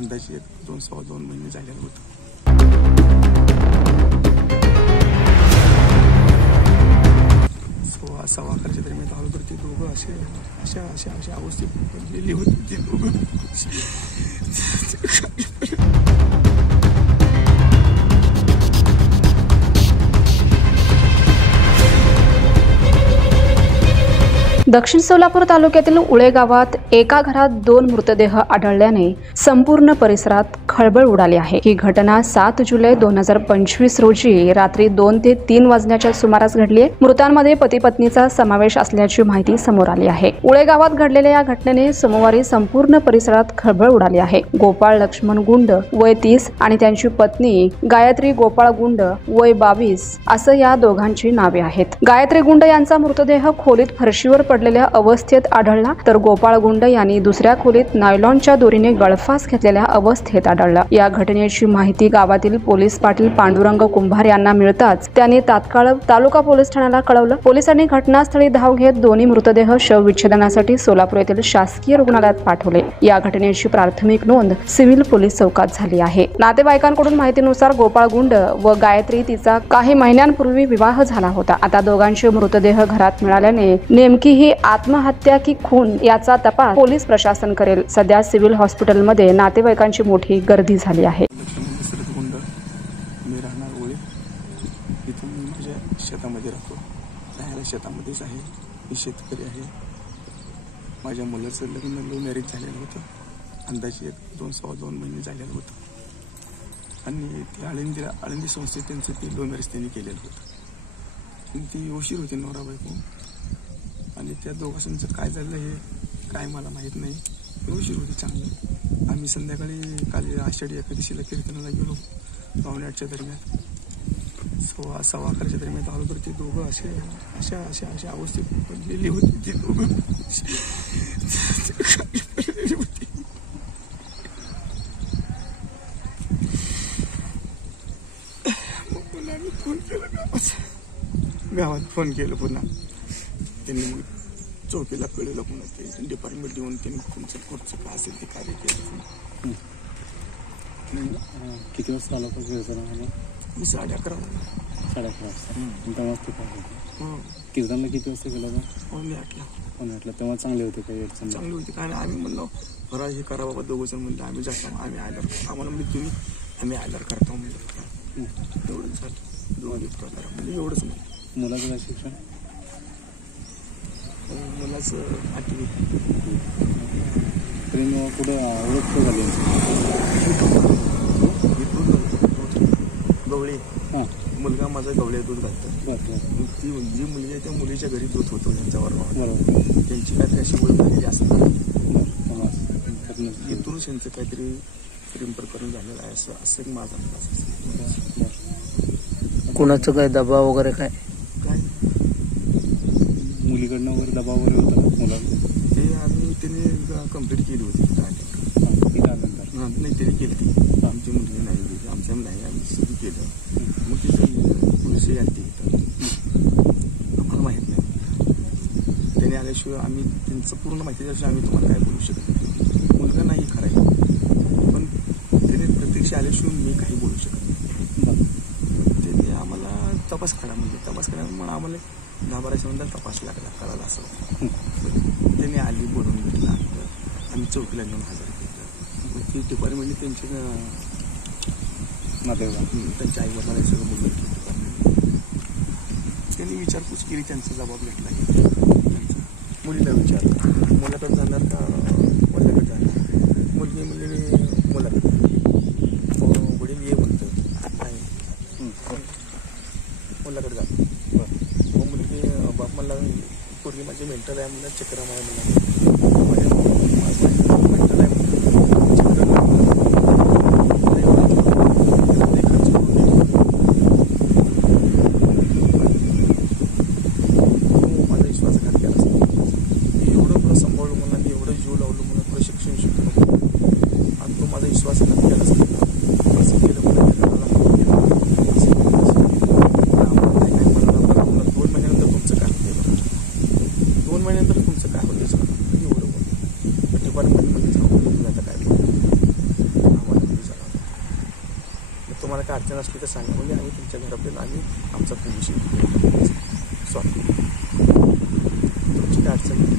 अंदाजे 2-2.25 महिने झालेलं होतं. सव्वा अकराच्या दरम्यान धावलो तर ते दोघं अशा अवस्थेत पडलेली होती. ते दोघं दक्षिण सोलापूर तालुक्यातील उळे गावात एका घरात 2 मृतदेह आढळल्याने संपूर्ण परिसरात खळबळ उडाली आहे. ही घटना 7 जुलै 2025 रोजी रात्री 2 ते 3 वाजण्याच्या सुमारास घडली आहे. मृतांमध्ये पती पत्नीचा समावेश असल्याची माहिती समोर आली आहे. उळे गावात घडलेल्या या घटनेने सोमवारी संपूर्ण परिसरात खळबळ उडाली आहे. गोपाळ लक्ष्मण गुंड वय 30 आणि त्यांची पत्नी गायत्री गोपाळ गुंड वय 22 असं या दोघांची नावे आहेत. गायत्री गुंड यांचा मृतदेह खोलीत फरशीवर पडलेल्या अवस्थेत आढळला तर गोपाळ गुंड यांनी दुसऱ्या खोलीत नायलॉनच्या दोरीने गळफास घेतलेल्या अवस्थेत आढळला. या घटनेची माहिती गावातील पोलीस पाटील पांडुरंग कुंभार यांना मिळताच त्यांनी तात्काळ तालुका पोलीस ठाण्याला कळवलं. पोलिसांनी घटनास्थळी धाव घेत दोन्ही मृतदेह शवविच्छेदनासाठी सोलापूर येथील शासकीय रुग्णालयात पाठवले. या घटनेची प्राथमिक नोंद सिव्हिल पोलीस चौकात झाली आहे. नातेवाईकांकडून माहितीनुसार गोपाळ गुंड व गायत्री तिचा काही महिन्यांपूर्वी विवाह झाला होता. आता दोघांचे मृतदेह घरात मिळाल्याने नेमकी ही आत्महत्या की खून याचा तपास पोलीस प्रशासन करेल. सध्या सिव्हिल हॉस्पिटलमध्ये नातेवाईकांची मोठी गर्दी झाली आहे. मी राहणार ओळे. इथून मी माझ्या शेतामध्ये राहतो. राहायला शेतामध्येच आहे. मी शेतकरी आहे. माझ्या मुलाचं लग्न लव्ह मॅरेज झालेलं होतं. अंदाजे 2-2.25 महिने झालेलं होतं. आणि ते आळंदी संस्थेत त्यांचं ते लव्ह मॅरेज त्यांनी केलेलं होतं. ती उशीर होती नवरा बायको. आणि त्या दोघांचं काय झालं हे काय मला माहीत नाही. उशीर होती चांगली. आम्ही संध्याकाळी काल आषाढी एकादशीला कीर्तनाला गेलो. 9:30च्या दरम्यान सव्वा अकराच्या दरम्यान धावलो तर ते दोघं अशा अवस्थेत पडलेली होती. ते दोघं पुन्हा आम्ही फोन केला गावात फोन केलं. पुन्हा त्यांनी मग चौकीला कळलं. पुन्हा ते डिपार्टमेंट येऊन त्यांनी तुमचं कोर्टचं काय असेल ते कार्य केलं. किती वाजता आला होता? मी 11:30 कीर्तनला किती वाजता गेला होता? 8:15. तेव्हा चांगले होते काही अडचण? चांगली होती. कारण आम्ही म्हणलो फराळ हे करा बाबा. 2 जण म्हणलं आम्ही जातो. आम्ही आल्यावर आम्हाला म्हणजे तुम्ही आम्ही आल्यावर करतो म्हणलं. एवढंच झालं. 2 प्रकार म्हणजे एवढंच नाही. मुलाचं काय शिक्षण? मुलाचं 8वी. प्रेम कुठं ओळख झाली? गवळे. मुलगा माझा गवळे दूध घालतात. ती जी मुलगी आहे त्या मुलीच्या घरी दूध होतो त्यांच्यावर. त्यांची काहीतरी अशी ओळख झालेली असतात. इथूनच त्यांचं काहीतरी प्रेम प्रकरण झालेलं आहे असं एक माझा अंदाज. कोणाचं काय दबाव वगैरे काय मुलीकडनं वगैरे दबाव वगैरे होता मुलाला? ते त्यांनी कंप्लीट केली होती. नाही त्यांनी केलं. आमची मुलगी नाही आमच्या नाही आम्ही सुरू केलं. मग तिथं पोलिस आणते. आम्हाला माहीत नाही. त्यांनी आल्याशिवाय आम्ही त्यांचं पूर्ण माहिती दिल्याशिवाय आम्ही तुम्हाला काय बोलू शकत नाही. मुलगा नाही खरं आहे पण त्यांनी प्रत्यक्ष आल्याशिवाय मी काही बोलू शकत नाही. त्यांनी आम्हाला तपास करा म्हणून आम्हाला 10-12 मिनिटात तपास करायला असं. त्यांनी आली बोलून घेतला. आम्ही चौकीला नेऊन हजर केलं. मग ती डिपार्टमेंटने त्यांच्या आई बाबाला सगळं बोलून घेतलं. त्यांनी विचारपूस केली. त्यांचा जबाब घेतला. मुलीला विचारलं मुलाकडे जाणार का मुलाकडे जाणार. मुलगी म्हणजे मुलाकडे. वडील ये म्हणतं नाही मुलाकडे जाणार. मग मुलगी बाप मला पूर्वी माझी मेंटल आहे म्हणलं. चक्र आहे म्हणलं. मेंटल आहे म्हणलं. माझा विश्वासघात केला असता. मी एवढं सांभाळलो म्हणून मी एवढं जीव लावलो म्हणून प्रशिक्षण शिकलो आणि तो माझा विश्वासघात केला असता. असं केलं म्हणून तुम्हाला काय अडचण असली तर सांगा, म्हणजे आम्ही तुमच्या घरापर्यंत आम्ही आमचा विषय सॉरी तुमची काय अडचण